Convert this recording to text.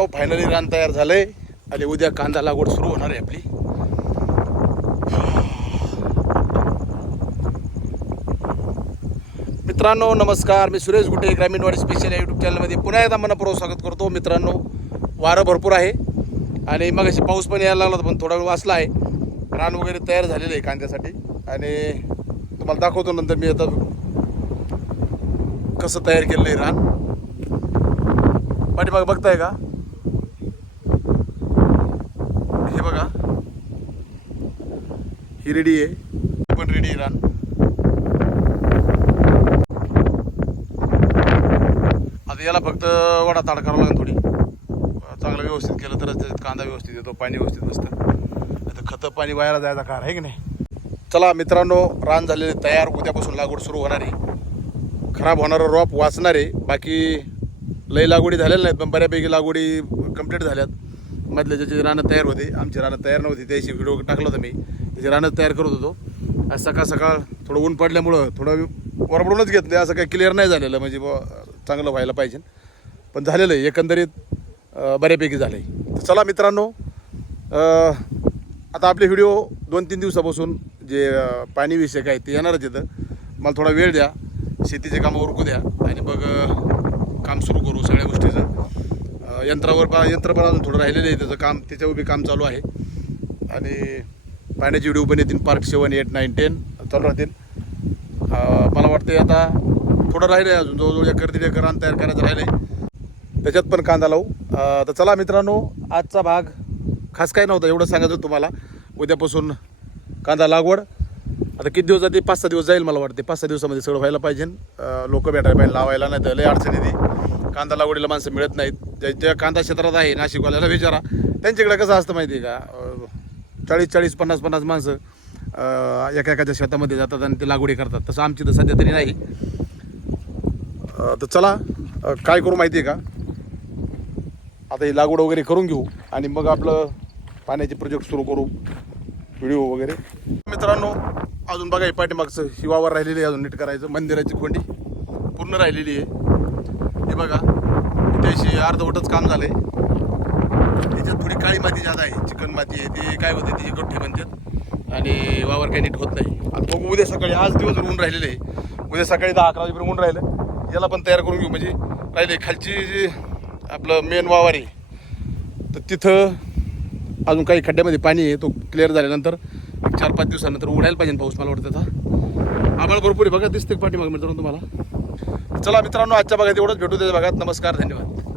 हो, फायनली रान तयार झालंय. आणि उद्या कांदा लागवड सुरू होणार आहे आपली. मित्रांनो नमस्कार. मी सुरेश गुटे ग्रामीणवाडी स्पेशल या यूट्यूब चॅनलमध्ये पुन्हा एकदा मनपूर्वक स्वागत करतो. मित्रांनो वारं भरपूर आहे. आणि मग अशी पाऊस पण यायला लागला होता पण थोडा वेळ वाचला आहे. रान वगैरे तयार झालेलं आहे कांद्यासाठी. आणि तुम्हाला दाखवतो नंतर मी आता कसं तयार केलेलं आहे रान. पाठीमाग बघताय का हे बघा ही रेडी आहे. पण रेडी आहे रान. आता याला फक्त वडा ताड करावा लागेल थोडी. चांगलं व्यवस्थित केलं तरच त्याच्यात कांदा व्यवस्थित येतो पाणी व्यवस्थित नसतं. आता खतं पाणी वायाला जायचा कार आहे की नाही? चला मित्रांनो रान झालेले तयार. उद्यापासून लागवड सुरू होणार आहे. खराब होणारं रॉप वाचणार आहे. बाकी लई लागवडी झालेल्या नाहीत पण बऱ्यापैकी लागवडी कंप्लीट झाल्यात. मधले ज्याची रानं तयार होते आमची रानं तयार नव्हती त्याची व्हिडिओ टाकला होता मी. त्याची रानं तयार करत होतो. आज सकाळ सकाळ थोडं ऊन पडल्यामुळं थोडं वरबडूनच घेतलं. असं काही क्लिअर नाही झालेलं. म्हणजे ब चांगलं व्हायला पाहिजे. पण झालेलं आहे. एकंदरीत बऱ्यापैकी झालं आहे तर चला मित्रांनो आता आपले व्हिडिओ दोन तीन दिवसापासून जे पाणीविषयक आहे ते येणारच येतं मला थोडा वेळ द्या. शेतीचे कामं उरकू द्या. आणि मग काम सुरू करू सगळ्या गोष्टीचं. यंत्रावर पा यंत्र पण अजून थोडं राहिलेलं आहे. त्याचं काम त्याच्यावर बी काम चालू आहे. आणि पाण्याची व्हिडिओ पण येतील park seven eight nine ten चालू राहतील. मला वाटते आता थोडं राहिलं आहे अजून. जवळजवळ एकर दीड एकर रान तयार करायचं राहिलं आहे त्याच्यात पण कांदा लावू. तर चला मित्रांनो आजचा भाग खास काय नव्हता. एवढं सांगायचं तुम्हाला. उद्यापासून कांदा लागवड. आता किती दिवस जाते? पाच सहा दिवस जाईल मला वाटते पाच सहा दिवसामध्ये सगळं व्हायला पाहिजे. लोक भेटायला पाहिजे. लावायला नाही तर लय अडचण येते. कांदा लागवडीला माणसं मिळत नाहीत. ज्या ज्या कांदा क्षेत्रात आहे नाशिकवाल्याला विचारा. त्यांच्याकडे कसं असतं माहिती आहे का चाळीस चाळीस पन्नास पन्नास माणसं एकाएकाच्या एका एकाच्या शेतामध्ये जातात आणि ते लागवडी करतात. तसं आमची तर सध्या तरी नाही. तर चला काय करू माहिती आहे का? आता ही लागवड वगैरे करून घेऊ आणि मग आपलं पाण्याचे प्रोजेक्ट सुरू करू. व्हिडिओ वगैरे. मित्रांनो अजून बघा हे पाठीमागचं हिवावर राहिलेली आहे अजून नीट करायचं. मंदिराची खोंडी पूर्ण राहिलेली आहे. हे बघा त्याशी अर्धवटच काम झालंय. त्याच्यात माती जादा आहे. चिकन माती आहे ते काय होते त्याचे गठ्ठे बनतात आणि वावर काही नीट होत नाही. आता बघू उद्या सकाळी आज दिवस ऊन राहिलेले आहे. उद्या सकाळी दहा अकरा वाजेपर्यंत ऊन राहिलं. याला पण तयार करून घेऊ. म्हणजे राहिले खालची जी आपलं मेन वावर आहे तर तिथं अजून काही खड्ड्यामध्ये पाणी आहे. तो क्लिअर झाल्यानंतर चार पाच दिवसानंतर उडायला पाहिजे पाऊस मला वाटतं आता आभाळ भरपूर आहे. बघा दिसते पाठीमागे मित्रांनो तुम्हाला. चला मित्रांनो आजच्या भागात एवढंच भेटू त्याच्या भागात. नमस्कार धन्यवाद.